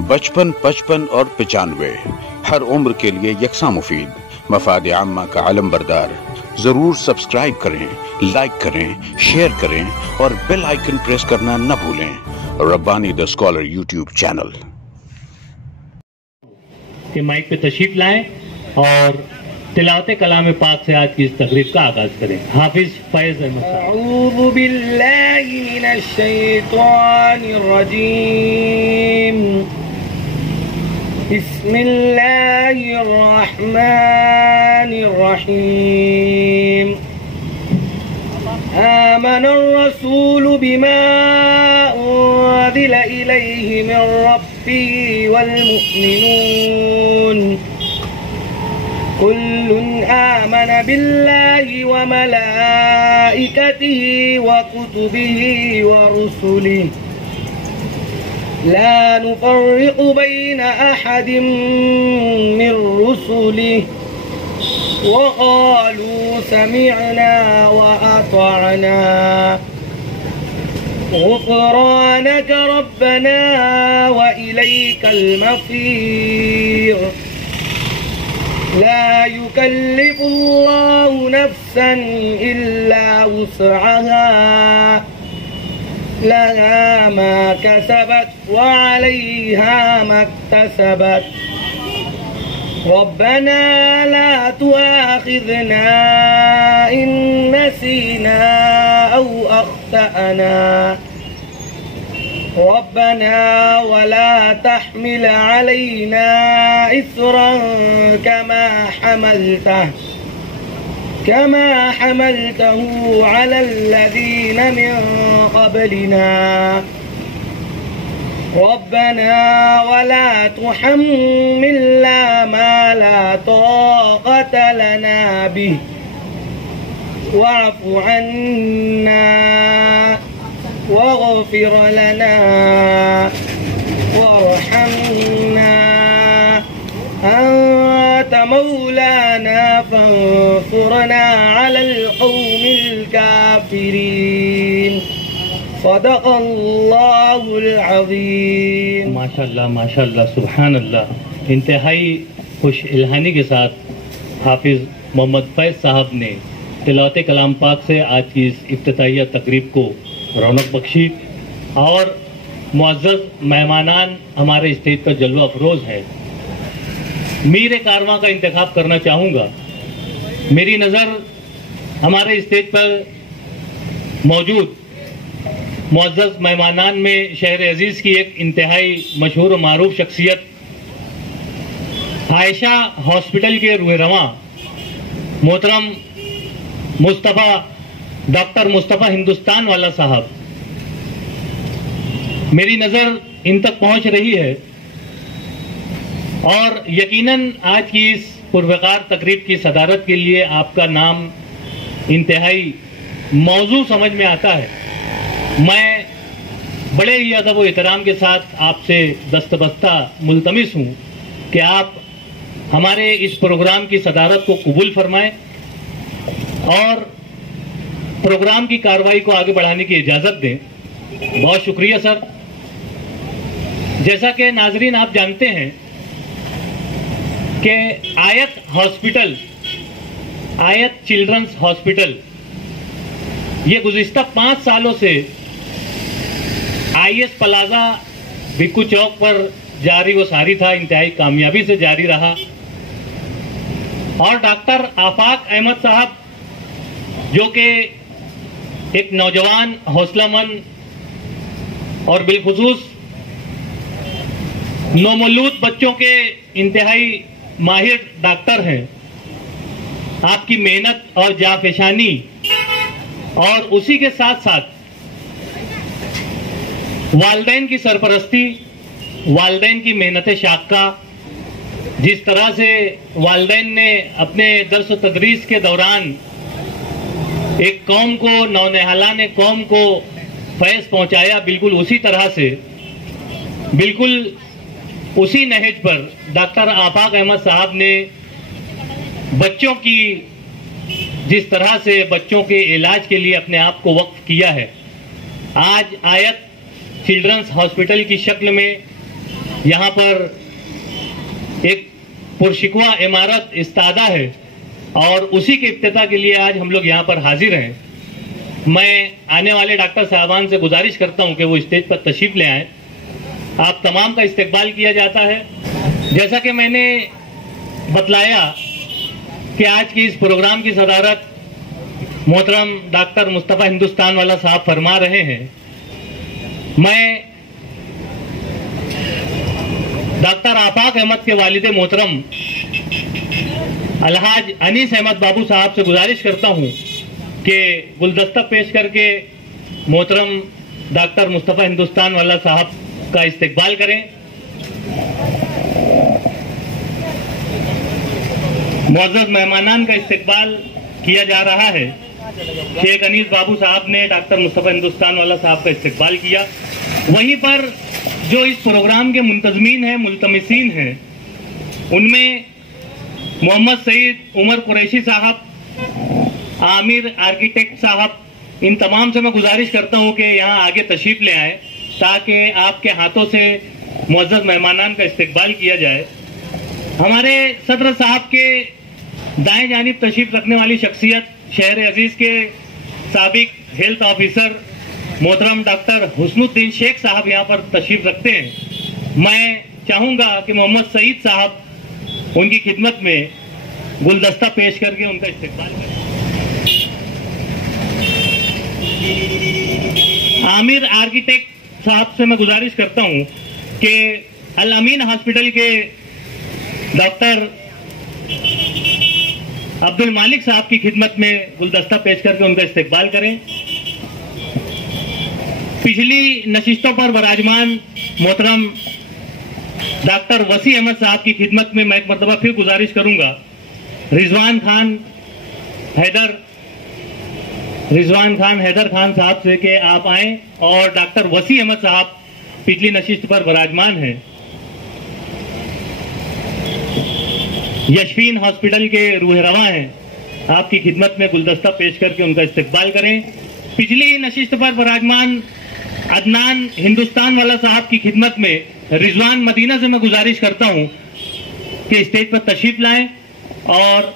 बचपन, 55 और 95 हर उम्र के लिए यकसा मुफीद। मफाद आम्मा का आलम बरदार। जरूर सब्सक्राइब करें, लाइक करें, शेयर करें और बेल आइकन प्रेस करना न भूलें। Rabbani the scholar YouTube channel के माइक पे तशरीफ लाएं और तिलावत कलाम पाक से आज की इस तकरीब का आगाज करें। हाफिज फैज अहमद साहब। अऊज़ु बिल्लाहि मिनश शैतानिर रजीम। बिस्मिल्लाहिर रहमानिर रहीम। आमनर रसूलु बिमा उन्ज़िला इलैहि मिर रब्बिही वल मुमिनून कुल्लुन आमन बिल्लाहि व मलाइकतिही व कुतुबिही व रुसुलिही ला नुफ़र्रिक़ु बैन अहदिम मिर रुसुलिही व क़ालू समिअना व अतअना गुफ़रानक रब्बना व इलैकल मसीर। ला युकल्लिफुल्लाहु नफ्सन इल्ला वुस्अहा लहा मा कसबत व अलैहा मक्तसबत। रब्बना ला तुआखिज़ना इन नसीना औ अख्तअना रब्बना वला तहमिल अलैना इस्रन कमा हमलतहु अलल्लज़ीन मिन क़ब्लिना रब्बना वला तुहम्मिलना मा ला ताक़त लना बिहि वअफ़ु अन्ना वग़फ़िर लना वरहमना अंत मौलाना फंसुरना अलल क़ौमिल काफ़िरीन। सदक़ल्लाहुल अज़ीम। माशाअल्लाह माशाअल्लाह सुभान अल्लाह। इंतहाई खुश इल्हानी के साथ हाफिज मोहम्मद फैज साहब ने तिलावत कलाम पाक से आज की इस इफ्तिताहिया तकरीब को रौनक बख्शी और मुअज़्ज़ज़ मेहमानान हमारे स्टेज पर जलवा अफरोज़ है। मीर कारवां का इंतखाब करना चाहूँगा। मेरी नज़र हमारे स्टेज पर मौजूद मुअज़्ज़ज़ मेहमानान में शहर अजीज़ की एक इंतहाई मशहूर और मारूफ शख्सियत आयशा हॉस्पिटल के रूहरवां मोहतरम मुस्तफ़ा डॉक्टर मुस्तफ़ा हिंदुस्तान वाला साहब, मेरी नज़र इन तक पहुंच रही है और यकीनन आज की इस पुरवकार तकरीब की सदारत के लिए आपका नाम इंतहाई मौजू समझ में आता है। मैं बड़े ही अदब व एहतराम के साथ आपसे दस्तबस्ता मुल्तमिस हूँ कि आप हमारे इस प्रोग्राम की सदारत को कबूल फरमाएं और प्रोग्राम की कार्रवाई को आगे बढ़ाने की इजाज़त दें। बहुत शुक्रिया सर। जैसा कि नाजरीन आप जानते हैं कि आयत हॉस्पिटल, आयत चिल्ड्रंस हॉस्पिटल, ये गुज़िश्ता 5 सालों से IS प्लाजा भिक्कू चौक पर जारी व सारी था, इंतहाई कामयाबी से जारी रहा और डॉक्टर आफाक अहमद साहब जो कि एक नौजवान हौसलामंद और बिलखुसूस नौमौलूद बच्चों के इंतहाई माहिर डॉक्टर हैं, आपकी मेहनत और जाफेशानी और उसी के साथ साथ वालिदैन की सरपरस्ती, वालिदैन की मेहनत शाक़ा, जिस तरह से वालिदैन ने अपने दर्स तदरीस के दौरान एक कौम को, नौनिहालान कौम को फैज़ पहुंचाया, बिल्कुल उसी तरह से, बिल्कुल उसी नहज पर डॉक्टर आफाक अहमद साहब ने बच्चों की, जिस तरह से बच्चों के इलाज के लिए अपने आप को वक्फ किया है, आज आयत चिल्ड्रंस हॉस्पिटल की शक्ल में यहाँ पर एक पुरशिकवा इमारत इस्तादा है और उसी के इफ्तिताह के लिए आज हम लोग यहाँ पर हाजिर हैं। मैं आने वाले डॉक्टर साहबान से गुजारिश करता हूँ कि वो स्टेज पर तशरीफ ले आए। आप तमाम का इस्तकबाल किया जाता है। जैसा कि मैंने बतलाया कि आज की इस प्रोग्राम की सदारत मोहतरम डॉक्टर मुस्तफ़ा हिंदुस्तान वाला साहब फरमा रहे हैं। मैं डॉक्टर आफाक अहमद के वालिद मोहतरम अलहाज अनीस अहमद बाबू साहब से गुजारिश करता हूं कि गुलदस्ता पेश करके मोहतरम डॉक्टर मुस्तफ़ा हिंदुस्तान वाला साहब का इस्तकबाल करें। मुअज़्ज़ज़ मेहमानान का इस्तकबाल किया जा रहा है। शेख अनीस बाबू साहब ने डॉक्टर मुस्तफ़ा हिंदुस्तान वाला साहब का इस्तकबाल किया। वहीं पर जो इस प्रोग्राम के मुंतज़मीन हैं, मुल्तमिसीन हैं, उनमें मोहम्मद सईद उमर कुरैशी साहब, आमिर आर्किटेक्ट साहब, इन तमाम से मैं गुजारिश करता हूं कि यहाँ आगे तशरीफ ले आए ताकि आपके हाथों से मुअज़्ज़ज़ मेहमानान का इस्तकबाल किया जाए। हमारे सदर साहब के दाएं जानिब तशरीफ रखने वाली शख्सियत शहर अजीज के साबिक हेल्थ ऑफिसर मोहतरम डॉक्टर हुस्नुद्दीन शेख साहब यहाँ पर तशरीफ रखते हैं। मैं चाहूंगा कि मोहम्मद सईद साहब उनकी खिदमत में गुलदस्ता पेश करके उनका इस्तकबाल करें। आमिर आर्किटेक्ट साहब से मैं गुजारिश करता हूं कि अल अमीन हॉस्पिटल के डॉक्टर अब्दुल मालिक साहब की खिदमत में गुलदस्ता पेश करके उनका इस्तकबाल करें। पिछली नशिस्तों पर विराजमान मोहतरम डॉक्टर वसी अहमद साहब की खिदमत में मैं एक मरतबा फिर गुजारिश करूंगा रिजवान खान हैदर खान साहब से कि आप आए और डॉक्टर वसी अहमद साहब पिछली नशिस्त पर विराजमान हैं। यशफीन हॉस्पिटल के रूह रवा हैं, आपकी खिदमत में गुलदस्ता पेश करके उनका इस्तकबाल करें। पिछली नशिस्त पर विराजमान अदनान हिंदुस्तान वाला साहब की खिदमत में रिजवान मदीना से मैं गुजारिश करता हूं कि स्टेज पर तशरीफ लाएं और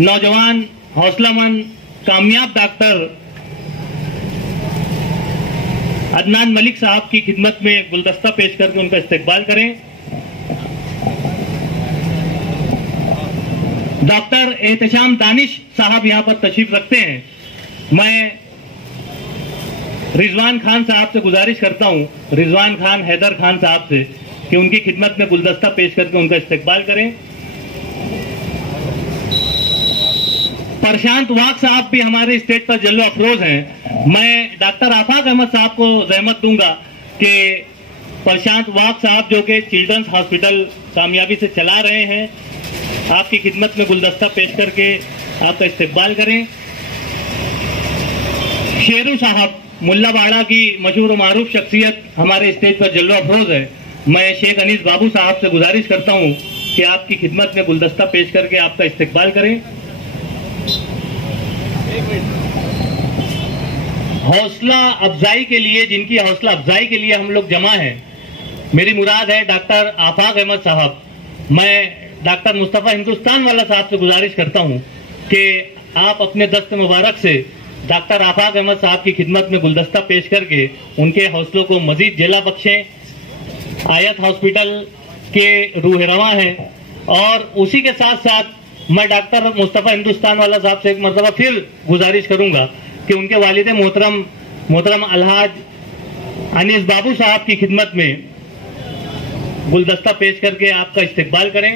नौजवान हौसलामंद कामयाब डॉक्टर अदनान मलिक साहब की खिदमत में गुलदस्ता पेश करके उनका इस्तकबाल करें। डॉक्टर एहतशाम दानिश साहब यहां पर तशरीफ रखते हैं। मैं रिजवान खान साहब से गुजारिश करता हूं, रिजवान खान हैदर खान साहब से, कि उनकी खिदमत में गुलदस्ता पेश करके उनका इस्तकबाल करें। प्रशांत वाक साहब भी हमारे स्टेज पर जल्लो अफरोज हैं। मैं डॉक्टर आफाक अहमद साहब को जहमत दूंगा कि प्रशांत वाक साहब जो कि चिल्ड्रंस हॉस्पिटल कामयाबी से चला रहे हैं, आपकी खिदमत में गुलदस्ता पेश करके आपका इस्तकबाल करें। शेरू साहब मुल्लाबाड़ा की मशहूर और मारूफ शख्सियत हमारे स्टेज पर जल्लो अफरोज है। मैं शेख अनीस बाबू साहब से गुजारिश करता हूं कि आपकी खिदमत में गुलदस्ता पेश करके आपका इस्तकबाल करें। हौसला अफजाई के लिए, जिनकी हौसला अफजाई के लिए हम लोग जमा हैं, मेरी मुराद है डॉक्टर आफाक अहमद साहब। मैं डॉक्टर मुस्तफ़ा हिंदुस्तान वाला साहब से गुजारिश करता हूं कि आप अपने दस्त मुबारक से डॉक्टर आफाक अहमद साहब की खिदमत में गुलदस्ता पेश करके उनके हौसलों को मजीद जला बख्शें। आयत हॉस्पिटल के रूह रवा हैं और उसी के साथ साथ मैं डॉक्टर मुस्तफ़ा हिंदुस्तान वाला साहब से एक मरतबा फिर गुजारिश करूंगा कि उनके वालिद मोहतरम अलहाज अनीस बाबू साहब की खिदमत में गुलदस्ता पेश करके आपका इस्तकबाल करें।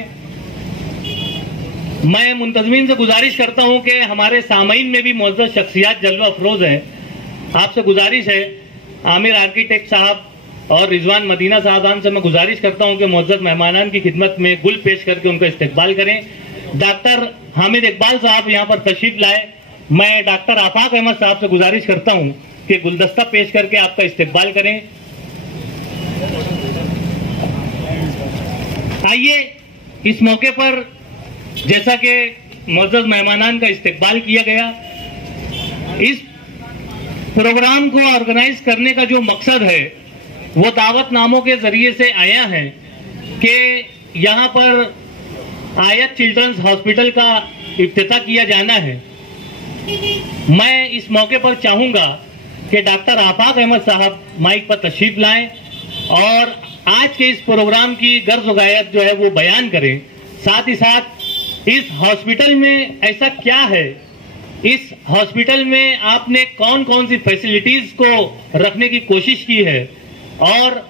मैं मुंतजमीन से गुजारिश करता हूं कि हमारे सामईन में भी मुअज़्ज़ज़ शख्सियात जल्वा अफरोज हैं। आपसे गुजारिश है, आमिर आर्किटेक्ट साहब और रिजवान मदीना साहबान से मैं गुजारिश करता हूं कि मुअज़्ज़ज़ मेहमानान की खिदमत में गुल पेश करके उनका इस्तकबाल करें। डॉक्टर हामिद इकबाल साहब यहाँ पर तशरीफ लाए। मैं डॉक्टर आफाक अहमद साहब से गुजारिश करता हूं कि गुलदस्ता पेश करके आपका इस्तकबाल करें। आइए इस मौके पर, जैसा कि मुअज़्ज़ज़ मेहमानान का इस्तकबाल किया गया, इस प्रोग्राम को ऑर्गेनाइज करने का जो मकसद है वो दावतनामों के जरिए से आया है कि यहाँ पर आयत चिल्ड्रंस हॉस्पिटल का इफ्तिताह किया जाना है। मैं इस मौके पर चाहूँगा कि डॉक्टर आफाक अहमद साहब माइक पर तशरीफ लाएं और आज के इस प्रोग्राम की गर्ज गायत जो है वो बयान करें। साथ ही साथ इस हॉस्पिटल में ऐसा क्या है, इस हॉस्पिटल में आपने कौन कौन सी फैसिलिटीज को रखने की कोशिश की है और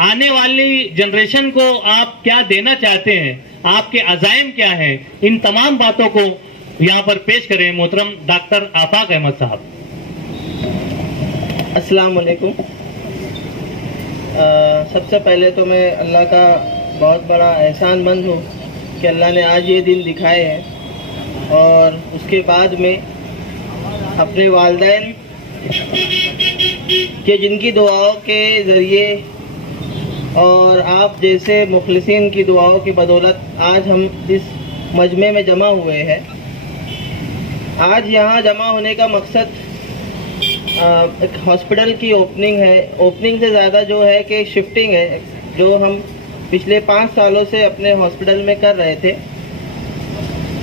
आने वाली जनरेशन को आप क्या देना चाहते हैं, आपके अज़ाइम क्या हैं, इन तमाम बातों को यहाँ पर पेश करें मोहतरम डॉक्टर आफाक अहमद साहब। अस्सलाम वालेकुम। सबसे पहले तो मैं अल्लाह का बहुत बड़ा एहसानमंद हूँ कि अल्लाह ने आज ये दिन दिखाए हैं और उसके बाद में अपने वालिदैन के जिनकी दुआओं के ज़रिए और आप जैसे मुखलिसीन की दुआओं की बदौलत आज हम इस मजमे में जमा हुए हैं। आज यहाँ जमा होने का मकसद एक हॉस्पिटल की ओपनिंग है। ओपनिंग से ज़्यादा जो है कि शिफ्टिंग है, जो हम पिछले 5 सालों से अपने हॉस्पिटल में कर रहे थे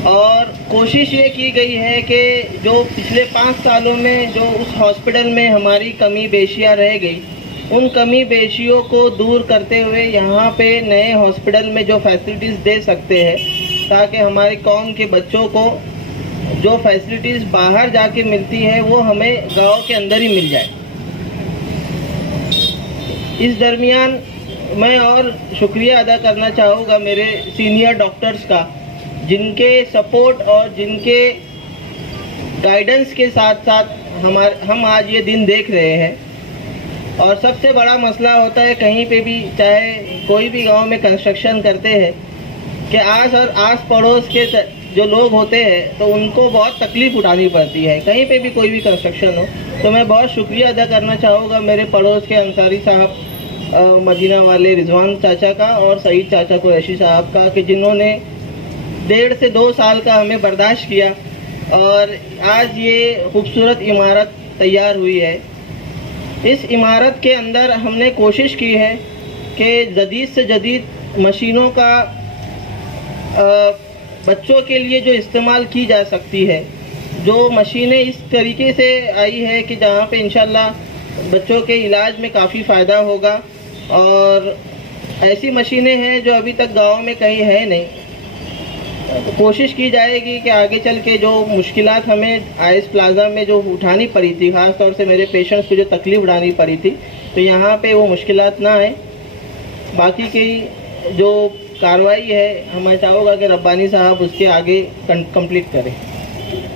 और कोशिश ये की गई है कि जो पिछले 5 सालों में जो उस हॉस्पिटल में हमारी कमी बेशियाँ रह गई, उन कमी बेशियों को दूर करते हुए यहाँ पे नए हॉस्पिटल में जो फैसिलिटीज़ दे सकते हैं ताकि हमारी कौम के बच्चों को जो फैसिलिटीज़ बाहर जाके मिलती है वो हमें गांव के अंदर ही मिल जाए। इस दरमियान मैं और शुक्रिया अदा करना चाहूँगा मेरे सीनियर डॉक्टर्स का, जिनके सपोर्ट और जिनके गाइडेंस के साथ साथ हम आज ये दिन देख रहे हैं। और सबसे बड़ा मसला होता है कहीं पे भी, चाहे कोई भी गांव में कंस्ट्रक्शन करते हैं, कि आस पड़ोस के जो लोग होते हैं तो उनको बहुत तकलीफ़ उठानी पड़ती है कहीं पे भी कोई भी कंस्ट्रक्शन हो। तो मैं बहुत शुक्रिया अदा करना चाहूँगा मेरे पड़ोस के अंसारी साहब, मदीना वाले रिजवान चाचा का और सईद चाचा कुरैशी साहब का, कि जिन्होंने 1.5 से 2 साल का हमें बर्दाश्त किया और आज ये खूबसूरत इमारत तैयार हुई है। इस इमारत के अंदर हमने कोशिश की है कि जदीद से जदीद मशीनों का बच्चों के लिए जो इस्तेमाल की जा सकती है, जो मशीनें इस तरीके से आई है कि जहाँ पे इंशाल्लाह बच्चों के इलाज में काफ़ी फ़ायदा होगा। और ऐसी मशीनें हैं जो अभी तक गांव में कहीं है नहीं। तो कोशिश की जाएगी कि आगे चल के जो मुश्किलात हमें आइस प्लाजा में जो उठानी पड़ी थी, ख़ास तौर से मेरे पेशेंट्स को जो तकलीफ़ उठानी पड़ी थी, तो यहाँ पे वो मुश्किलात ना आए। बाकी की जो कार्रवाई है मैं चाहूँगा कि रब्बानी साहब उसके आगे कंप्लीट करें।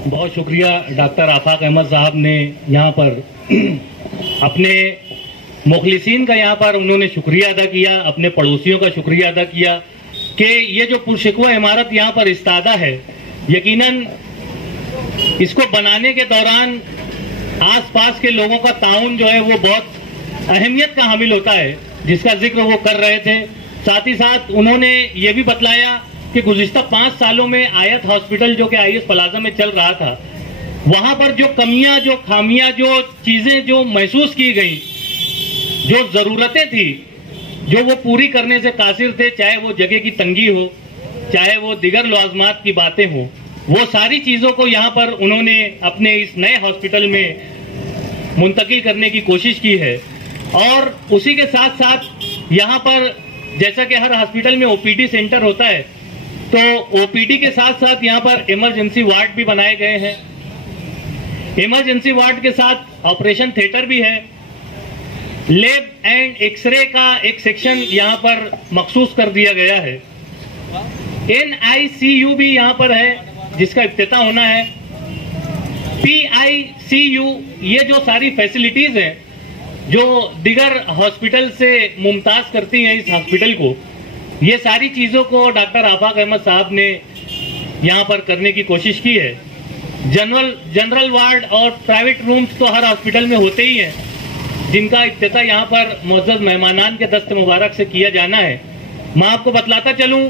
बहुत शुक्रिया डॉक्टर आफाक अहमद साहब ने यहाँ पर अपने मुखलिसीन का यहाँ पर उन्होंने शुक्रिया अदा किया, अपने पड़ोसियों का शुक्रिया अदा किया कि ये जो पुरशिकवा इमारत यहाँ पर इस्तादा है, यकीनन इसको बनाने के दौरान आसपास के लोगों का ताउन जो है वो बहुत अहमियत का हामिल होता है, जिसका जिक्र वो कर रहे थे। साथ ही साथ उन्होंने ये भी बतलाया कि गुज़िश्ता 5 सालों में आयत हॉस्पिटल जो कि आईएस प्लाजा में चल रहा था, वहां पर जो कमियां, जो खामियां, जो चीजें जो महसूस की गई, जो जरूरतें थी, जो वो पूरी करने से कासिर थे, चाहे वो जगह की तंगी हो, चाहे वो दिगर लवाजमात की बातें हो, वो सारी चीजों को यहाँ पर उन्होंने अपने इस नए हॉस्पिटल में मुंतकिल करने की कोशिश की है। और उसी के साथ साथ यहाँ पर जैसा कि हर हॉस्पिटल में ओपीडी सेंटर होता है, तो ओपीडी के साथ साथ यहाँ पर इमरजेंसी वार्ड भी बनाए गए हैं। इमरजेंसी वार्ड के साथ ऑपरेशन थिएटर भी है। लैब एंड एक्सरे का एक सेक्शन यहाँ पर मखसूस कर दिया गया है। NICU भी यहाँ पर है जिसका इफ्तिताह होना है। PICU, ये जो सारी फैसिलिटीज हैं जो दिगर हॉस्पिटल से मुमताज करती हैं इस हॉस्पिटल को, ये सारी चीज़ों को डॉक्टर आफाक अहमद साहब ने यहाँ पर करने की कोशिश की है। जनरल वार्ड और प्राइवेट रूम्स तो हर हॉस्पिटल में होते ही हैं, जिनका इफ्तिताह यहाँ पर मुअज़्ज़ज़ मेहमानान के दस्त मुबारक से किया जाना है। मैं आपको बतलाता चलूँ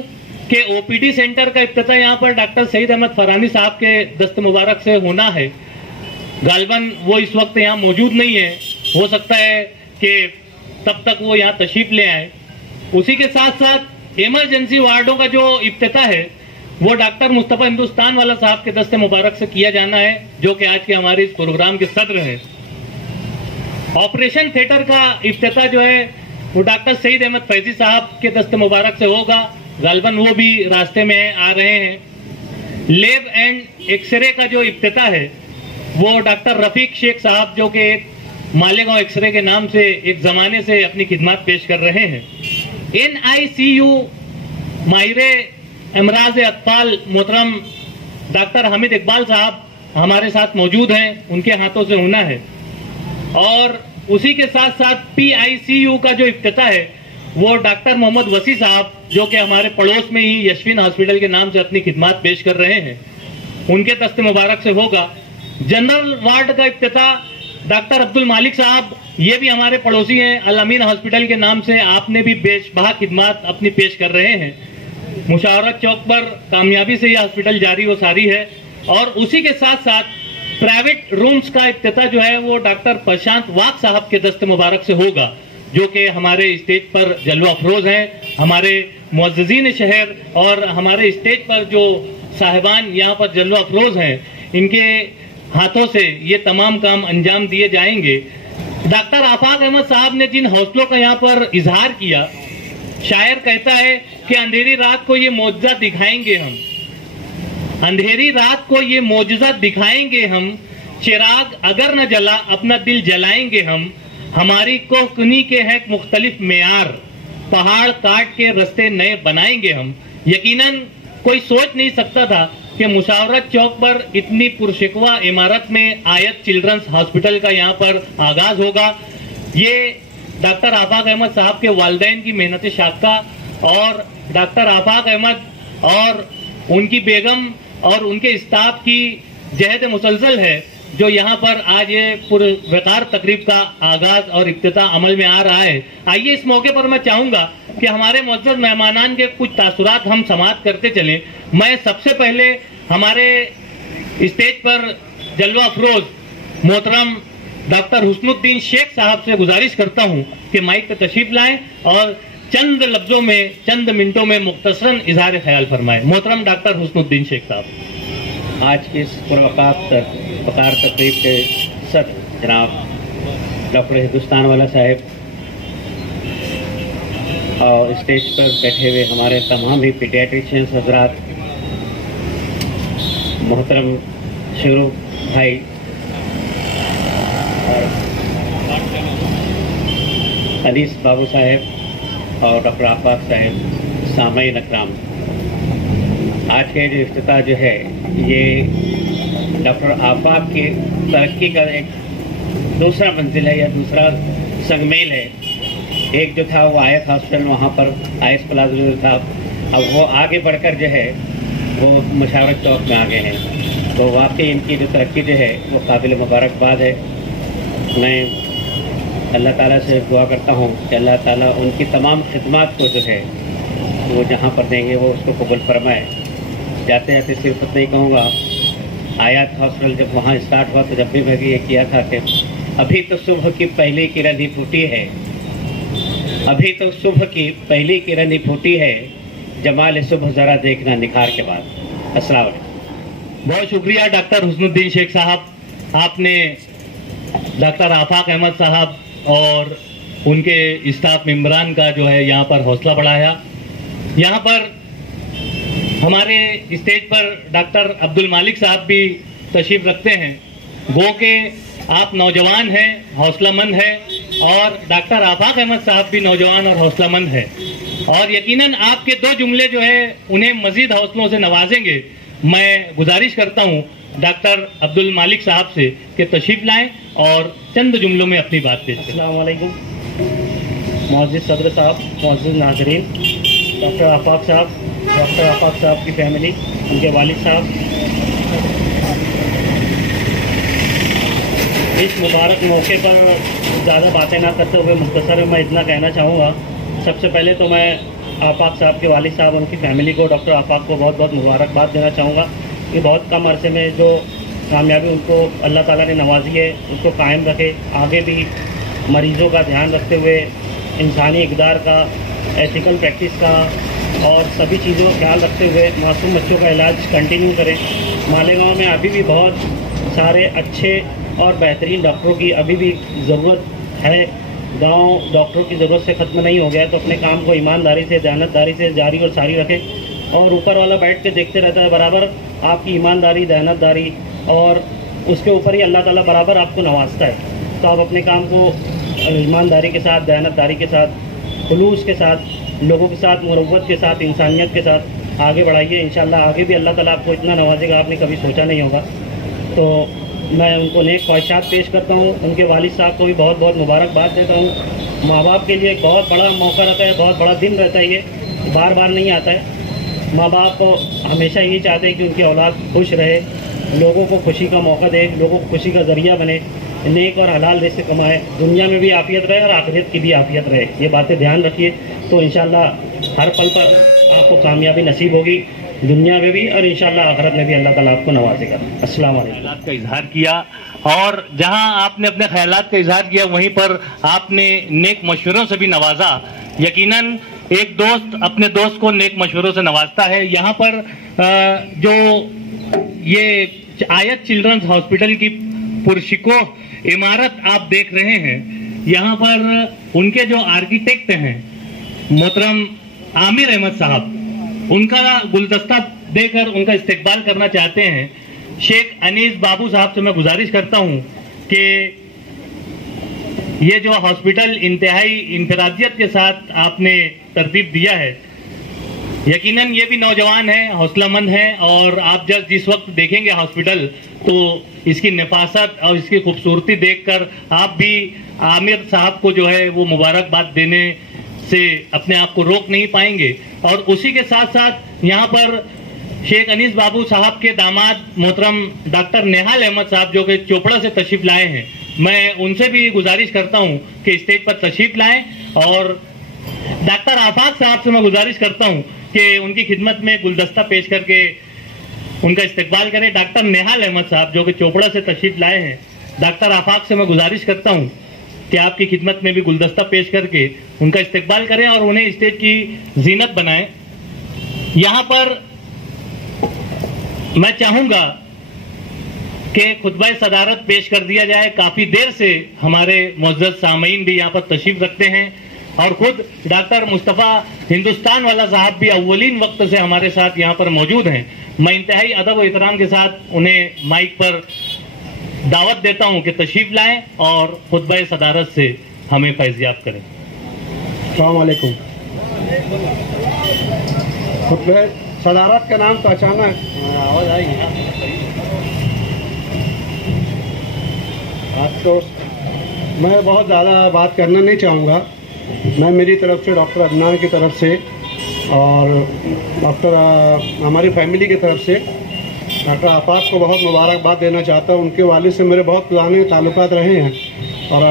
कि OPD सेंटर का इफ्तिताह यहाँ पर डॉक्टर सईद अहमद फरानी साहब के दस्त मुबारक से होना है। गालिबन वो इस वक्त यहाँ मौजूद नहीं है, हो सकता है कि तब तक वो यहाँ तशरीफ ले आए। उसी के साथ साथ इमरजेंसी वार्डों का जो इफ्तिताह है वो डॉक्टर मुस्तफा हिंदुस्तान वाला साहब के दस्ते मुबारक से किया जाना है, जो कि आज के हमारे इस प्रोग्राम के सदर हैं। ऑपरेशन थिएटर का इफ्तिताह जो है वो डॉक्टर सईद अहमद फैजी साहब के दस्ते मुबारक से होगा, गालबन वो भी रास्ते में आ रहे हैं। लैब एंड एक्सरे का जो इफ्तिताह है वो डॉक्टर रफीक शेख साहब, जो कि एक मालेगांव एक्सरे के नाम से एक जमाने से अपनी खिदमत पेश कर रहे हैं। NICU माहिरे अमराज अतफाल मोहतरम डॉक्टर हामिद इकबाल साहब हमारे साथ मौजूद हैं, उनके हाथों से होना है। और उसी के साथ साथ PICU का जो इफ्तिताह है वो डॉक्टर मोहम्मद वसी साहब, जो कि हमारे पड़ोस में ही यशविन हॉस्पिटल के नाम से अपनी खिदमत पेश कर रहे हैं, उनके दस्ते मुबारक से होगा। जनरल वार्ड का इफ्तिताह डॉक्टर अब्दुल मालिक साहब, ये भी हमारे पड़ोसी हैं, अल अमीन हॉस्पिटल के नाम से आपने भी बेशबहा खिदमत अपनी पेश कर रहे हैं। मुशावरत चौक पर कामयाबी से यह हॉस्पिटल जारी व सारी है। और उसी के साथ साथ प्राइवेट रूम्स का इफ्तिताह जो है वो डॉक्टर प्रशांत वाक साहब के दस्ते मुबारक से होगा, जो कि हमारे स्टेज पर जलवा अफरोज हैं, हमारे मुअज़्ज़िज़ीन शहर और हमारे स्टेज पर जो साहिबान यहाँ पर जलवा अफरोज हैं, इनके हाथों से ये तमाम काम अंजाम दिए जाएंगे। डॉक्टर आफाक अहमद साहब ने जिन हौसलों का यहाँ पर इजहार किया, शायर कहता है कि अंधेरी रात को ये मौजज़ा दिखाएंगे हम, अंधेरी रात को ये मौजज़ा दिखाएंगे हम, चिराग अगर न जला अपना दिल जलाएंगे हम, हमारी कोहकनी के हैं मुख्तलिफ मेयार, पहाड़ काट के रास्ते नए बनाएंगे हम। यकीनन कोई सोच नहीं सकता था कि मुशावरत चौक पर इतनी पुरशिकवा इमारत में आयत चिल्ड्रंस हॉस्पिटल का यहाँ पर आगाज होगा। ये डॉक्टर आफाक अहमद साहब के वालिदैन की मेहनत शाक़ा और डॉक्टर आफाक अहमद और उनकी बेगम और उनके स्टाफ की जहद मुसलसल है, जो यहाँ पर आज ये पुरवकार तकरीब का आगाज और इफ्तिताह अमल में आ रहा है। आइए इस मौके पर मैं चाहूंगा कि हमारे मुअज़्ज़ज़ मेहमानान के कुछ तासुरात हम समाअत करते चलें। मैं सबसे पहले हमारे स्टेज पर जलवा अफरोज मोहतरम डॉक्टर हुस्नुद्दीन शेख साहब से गुजारिश करता हूं कि माइक पर तशरीफ लाएं और चंद लफ्जों में, चंद मिनटों में मुख्तसरन इजहार ख्याल फरमाएं। मोहतरम डॉक्टर हुस्नुद्दीन शेख साहब। आज की इस पुरवकार तकरीब के सर जनाब डॉक्टर हिंदुस्तान वाला साहब और स्टेज पर बैठे हुए हमारे तमाम ही पीडियाट्रिशियंस हजरात, मोहतरम शुरू भाई और अनीस बाबू साहब और डॉक्टर आफाक साहब, सामईन अकराम, आज के जो इफ्तिताह जो है ये डॉक्टर आफाक की तरक्की का एक दूसरा मंजिल है या दूसरा संगमेल है। एक जो था वो आयत हॉस्पिटल, वहाँ पर आयस प्लाजा जो था, अब वो आगे बढ़कर जो है वो मुशावरत चौक में आ गए हैं। तो वाकई इनकी जो तरक्की जो है वो काबिल मुबारकबाद है। मैं अल्लाह ताला से दुआ करता हूँ कि अल्लाह ताला उनकी तमाम खिदमत को जो है वो जहाँ पर देंगे वो उसको कबूल फरमाए। जाते जाते सिर्फ इतना ही कहूँगा, आयत हॉस्पिटल जब वहाँ स्टार्ट हुआ तो जब भी मैं ये किया था कि अभी तो सुबह की पहली किरण ही फूटी है, अभी तो सुबह की पहली किरण ही फूटी है, जमाल सुबह ज़रा देखना निखार के बाद। अस्सलाम वालेकुम। बहुत शुक्रिया डॉक्टर हुस्नुद्दीन शेख साहब, आपने डॉक्टर आफाक अहमद साहब और उनके स्टाफ मेंबरान का जो है यहाँ पर हौसला बढ़ाया। यहाँ पर हमारे स्टेज पर डॉक्टर अब्दुल मालिक साहब भी तशरीफ रखते हैं। गो के आप नौजवान हैं, हौसलामंद हैं, और डॉक्टर आफाक अहमद साहब भी नौजवान और हौसलामंद है, और यकीनन आपके दो जुमले जो है उन्हें मजीद हौसलों से नवाजेंगे। मैं गुजारिश करता हूँ डॉक्टर अब्दुल मालिक साहब से कि तशरीफ लाएं और चंद जुमलों में अपनी बात पेश करें। अस्सलाम वालेकुम। मुअज़्ज़िज़ सदर साहब, मुअज़्ज़िज़ नाज़रीन, डॉक्टर आफाक साहब की फैमिली, उनके वालिद साहब, इस मुबारक मौके पर ज़्यादा बातें ना करते हुए मुख्तसर मैं इतना कहना चाहूँगा। सबसे पहले तो मैं आफाक साहब के वालिद साहब, उनकी फैमिली को, डॉक्टर आफाक को बहुत बहुत मुबारकबाद देना चाहूँगा कि बहुत कम अरसे में जो कामयाबी उनको अल्लाह ताला ने नवाजी है उसको कायम रखे, आगे भी मरीज़ों का ध्यान रखते हुए इंसानी इक़दार का, एथिकल प्रैक्टिस का और सभी चीज़ों का ख्याल रखते हुए मासूम बच्चों का इलाज कंटिन्यू करें। मालेगांव में अभी भी बहुत सारे अच्छे और बेहतरीन डॉक्टरों की अभी भी ज़रूरत है। गांव डॉक्टरों की ज़रूरत से ख़त्म नहीं हो गया है, तो अपने काम को ईमानदारी से, दयानतदारी से जारी और सारी रखें। और ऊपर वाला बैठ के देखते रहता है बराबर आपकी ईमानदारी, दयानतदारी, और उसके ऊपर ही अल्लाह ताला बराबर आपको नवाजता है। तो आप अपने काम को ईमानदारी के साथ, दयानतदारी के साथ, खुलूस के साथ, लोगों के साथ, मुरव्वत के साथ, इंसानियत के साथ आगे बढ़ाइए। इंशाल्लाह आगे भी अल्लाह ताला आपको इतना नवाजेगा आपने कभी सोचा नहीं होगा। तो मैं उनको नेक ख्वाहिशात पेश करता हूँ। उनके वालिद साहब को भी बहुत बहुत मुबारकबाद देता हूँ। माँ बाप के लिए एक बहुत बड़ा मौका रहता है, बहुत बड़ा दिन रहता है, ये बार बार नहीं आता है। माँ बाप हमेशा यही चाहते हैं कि उनकी औलाद खुश रहे, लोगों को खुशी का मौका दे, लोगों को खुशी का ज़रिया बने, नेक और हलाल रिज़्क़ कमाए, दुनिया में भी आफियत रहे और आखिरत की भी आफियत रहे। ये बातें ध्यान रखिए, तो इंशाल्लाह हर पल पर आपको कामयाबी नसीब होगी, दुनिया में भी और इंशाल्लाह आखिरत में भी अल्लाह ताला आपको नवाजेगा। अस्सलाम वालेकुम। ख्यालात का इजहार किया, और जहां आपने अपने ख्यालात का इजहार किया वहीं पर आपने नेक मशवरों से भी नवाजा। यकीनन एक दोस्त अपने दोस्त को नेक मशवरों से नवाजता है। यहाँ पर जो ये आयत चिल्ड्रंस हॉस्पिटल की पुरशिको इमारत आप देख रहे हैं, यहाँ पर उनके जो आर्किटेक्ट हैं मोहतरम आमिर अहमद साहब, उनका गुलदस्ता देकर उनका इस्तकबाल करना चाहते हैं। शेख अनीस बाबू साहब से मैं गुजारिश करता हूं कि ये जो हॉस्पिटल इंतहाई इंफरादियत के साथ आपने तरतीब दिया है, यकीनन ये भी नौजवान है, हौसलामंद है, और आप जब जिस वक्त देखेंगे हॉस्पिटल तो इसकी नफासत और इसकी खूबसूरती देखकर आप भी आमिर साहब को जो है वो मुबारकबाद देने से अपने आप को रोक नहीं पाएंगे। और उसी के साथ साथ यहाँ पर शेख अनीस बाबू साहब के दामाद मोहतरम डॉक्टर नेहाल अहमद साहब जो कि चोपड़ा से तशरीफ लाए हैं, मैं उनसे भी गुजारिश करता हूं कि स्टेज पर तशरीफ लाएं। और डॉक्टर आफाक साहब से मैं गुजारिश करता हूं कि उनकी खिदमत में गुलदस्ता पेश करके उनका इस्तकबाल करें। डॉक्टर नेहाल अहमद साहब जो कि चोपड़ा से तशरीफ लाए हैं, डॉक्टर आफाक से मैं गुजारिश करता हूं कि आपकी खिदमत में भी गुलदस्ता पेश करके उनका इस्तकबाल करें और उन्हें स्टेज की जीनत बनाएं। यहाँ पर मैं चाहूंगा कि खुतबा सदारत पेश कर दिया जाए। काफी देर से हमारे मुअज़्ज़ज़ सामीन भी यहाँ पर तशरीफ रखते हैं और खुद डॉक्टर मुस्तफ़ा हिंदुस्तान वाला साहब भी अव्वलीन वक्त से हमारे साथ यहाँ पर मौजूद हैं। मैं इंतहाई अदब और एहतराम के साथ उन्हें माइक पर दावत देता हूँ कि तशरीफ लाएं और खुतबा सदारत से हमें फैज़याब करें। अस्सलाम वालेकुम। खुतबा सदारत का नाम तो अचानक आवाज आई है तो मैं बहुत ज़्यादा बात करना नहीं चाहूँगा। मैं मेरी तरफ से डॉक्टर अदनान की तरफ से और डॉक्टर हमारी फैमिली की तरफ से डॉक्टर आफाक को बहुत मुबारकबाद देना चाहता हूँ। उनके वालिद से मेरे बहुत पुराने ताल्लुकात रहे हैं और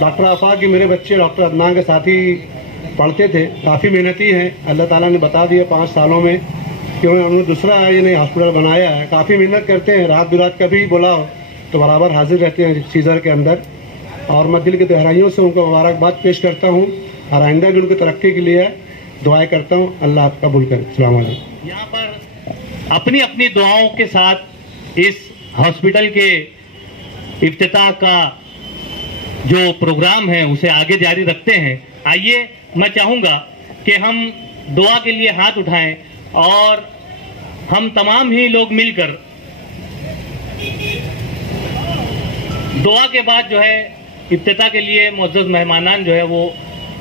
डॉक्टर आफाक की मेरे बच्चे डॉक्टर अदनान के साथ ही पढ़ते थे। काफ़ी मेहनती हैं, अल्लाह ताला ने बता दिया 5 सालों में कि उन्होंने दूसरा ये हॉस्पिटल बनाया है। काफ़ी मेहनत करते हैं, रात बिरात कभी बुलाओ तो बराबर हाजिर रहते हैं सीजर के अंदर। और मैं दिल की गहराइयों से उनको मुबारकबाद पेश करता हूँ और आइंदा भी उनकी तरक्की के लिए दुआएं करता हूँ। अल्लाह आप कबूल करे। अस्सलाम वालेकुम। यहाँ पर अपनी अपनी दुआओं के साथ इस हॉस्पिटल के इफ्तिताह का जो प्रोग्राम है उसे आगे जारी रखते हैं। आइए मैं चाहूँगा कि हम दुआ के लिए हाथ उठाएं और हम तमाम ही लोग मिलकर दुआ के बाद जो है इफ्तिताह के लिए मुअज़्ज़ज़ मेहमानान जो है वो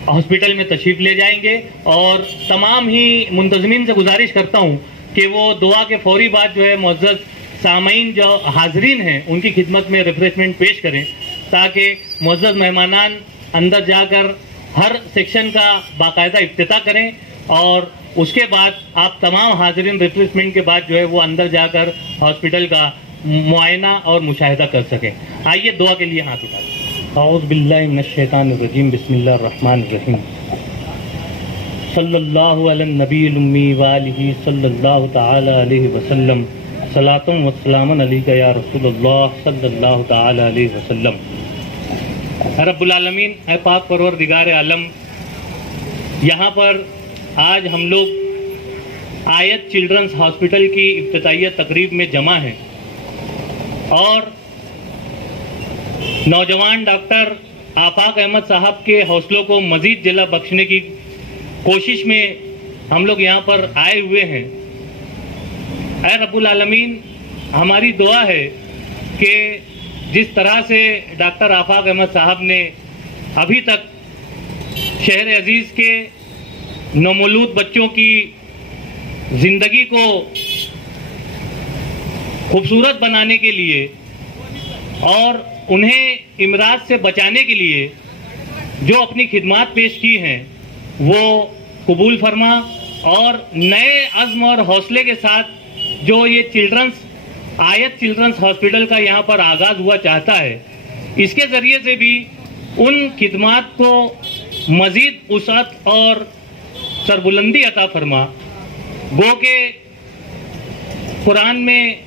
हॉस्पिटल में तशरीफ ले जाएंगे। और तमाम ही मुंतज़मीन से गुजारिश करता हूँ कि वो दुआ के फौरी बाद जो है मुअज़्ज़ज़ सामीन जो हाज़रीन हैं उनकी खिदमत में रिफ्रेशमेंट पेश करें ताकि मुअज़्ज़ज़ मेहमानान अंदर जाकर हर सेक्शन का बाकायदा इफ्तिताह करें और उसके बाद आप तमाम हाज़रीन रिफ्रेशमेंट के बाद जो है वो अंदर जाकर हॉस्पिटल का मुआयना और मुशाहिदा कर सकें। आइए दुआ के लिए हाथ उठाएं। औज़ु बिल्लाहि मिनश शैतानिर रजीम, बिस्मिल्लाहिर रहमानिर रहीम। सल्लल्लाहु अला नबील उम्मी व आलिहि सल्लल्लाहु तआला अलैहि वसल्लम। सलातुम व सलामुन अलैका या रसूलल्लाह सल्लल्लाहु तआला अलैहि वसल्लम। रब्बुल आलमीन ऐ पाक परवरदिगार आलम, यहाँ पर आज हम लोग आयत चिल्ड्रंस हॉस्पिटल की इफ्तिताइया तकरीब में जमा हैं और नौजवान डॉक्टर आफाक अहमद साहब के हौसलों को मजीद जला बख्शने की कोशिश में हम लोग यहाँ पर आए हुए हैं। ऐ रब्बुल आलमीन, हमारी दुआ है कि जिस तरह से डॉक्टर आफाक अहमद साहब ने अभी तक शहर अजीज़ के नौमौलूद बच्चों की ज़िंदगी को खूबसूरत बनाने के लिए और उन्हें इमराज से बचाने के लिए जो अपनी खिदमात पेश की हैं वो कबूल फरमा और नए अज़्म और हौसले के साथ जो ये आयत चिल्ड्रंस हॉस्पिटल का यहाँ पर आगाज़ हुआ चाहता है, इसके ज़रिए से भी उन खिदमात को मज़ीद वुसअत और सरबुलंदी अता फरमा। गो के कुरान में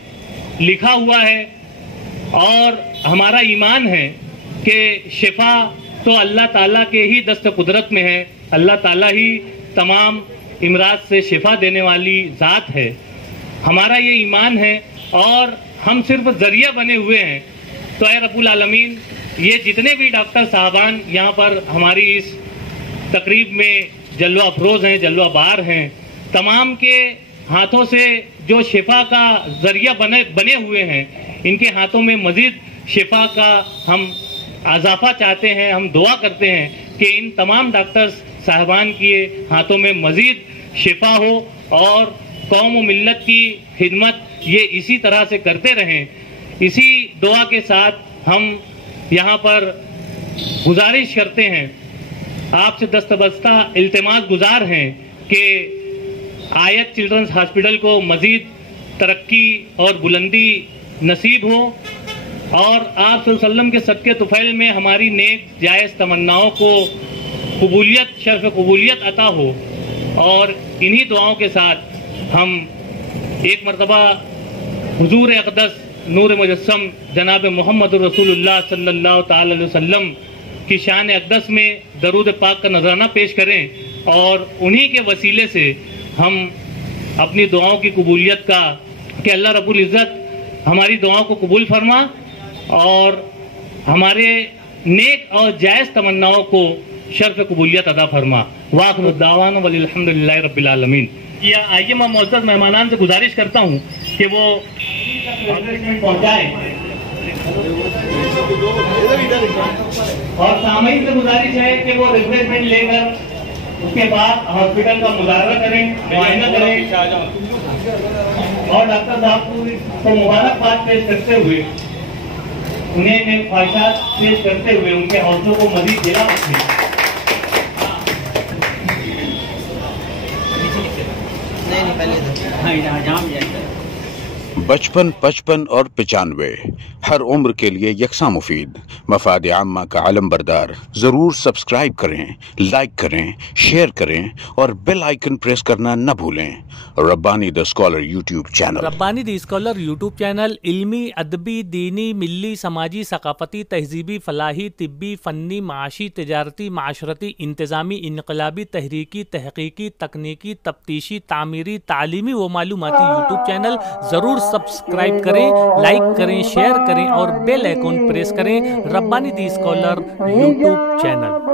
लिखा हुआ है और हमारा ईमान है कि शिफा तो अल्लाह ताला के ही दस्त कुदरत में है। अल्लाह ताला ही तमाम इमराज से शिफा देने वाली ज़ात है। हमारा ये ईमान है और हम सिर्फ ज़रिया बने हुए हैं। तो ऐ रब्बुल आलमीन, ये जितने भी डॉक्टर साहबान यहाँ पर हमारी इस तकरीब में जलवा अफरोज़ हैं, जलवा बार हैं, तमाम के हाथों से जो शिफा का ज़रिया बने हुए हैं, इनके हाथों में मज़ीद शिफा का हम इजाफा चाहते हैं। हम दुआ करते हैं कि इन तमाम डॉक्टर्स साहबान के हाथों में मज़ीद शिफा हो और कौम व मिल्लत की खिदमत ये इसी तरह से करते रहें। इसी दुआ के साथ हम यहाँ पर गुजारिश करते हैं, आपसे दस्तबस्ता इल्तिमास गुजार हैं कि आयत चिल्ड्रंस हॉस्पिटल को मज़ीद तरक्की और बुलंदी नसीब हो और आप सल्लल्लाहु अलैहि वसल्लम के सदके तुफैल में हमारी नेक जायज़ तमन्नाओं को कबूलियत, शर्फ कबूलियत अता हो। और इन्हीं दुआओं के साथ हम एक मरतबा हुजूर अक़दस नूर मुजस्सम जनाब मोहम्मद रसूलुल्लाह सल्लल्लाहु ताला अलैहि वसल्लम की शान अक़दस में दरूद पाक का नजराना पेश करें और उन्हीं के वसीले से हम अपनी दुआओं की कबूलियत का, कि अल्लाह रब्बुल इज़्ज़त हमारी दुआओं को कबूल फरमा और हमारे नेक और जायज़ तमन्नाओं को शर्फ कबूलियत अदा फरमा। वाखिरु दावाना वलिल हम्दुलिल्लाहि रब्बिल आलमीन। या आइए मैं मोअज़्ज़ज़ मेहमानान से गुजारिश करता हूँ कि वो पहुँचाएं और सामयिक से गुजारिश है कि वो रिफ्रेशमेंट लेकर उसके बाद हॉस्पिटल का मुजाहरा करें, मुआयना करें और डॉक्टर साहब को मुबारकबाद पेश करते हुए, उन्हें ख्वाहिशात पेश करते हुए उनके हौसलों को मज़ीद जिला बख्शें। बचपन, 55 और 95 हर उम्र के लिए यकसा मुफीद। मफाद आम्मा का आलम बरदार। जरूर सब्सक्राइब करें, लाइक करें, शेयर करें और बेल आइकन प्रेस करना न भूलें। Rabbani the scholar YouTube channel. Rabbani the scholar YouTube channel इल्मी, अदबी, दीनी, मिल्ली, समाजी, सकाफती, तहजीबी, फलाही, तिब्बी, फ़न्नी, माशी, तिजारती, माशरती, इंतज़ामी, इनकलाबी, तहरीकी, तहकीकी, तकनीकी, तफ्तीशी, तामीरी, तालीमी व मालूमाती यूट्यूब चैनल। ज़रूर सब्सक्राइब करें, लाइक करें, शेयर करें और बेल आइकन प्रेस करें। Rabbani the scholar YouTube channel.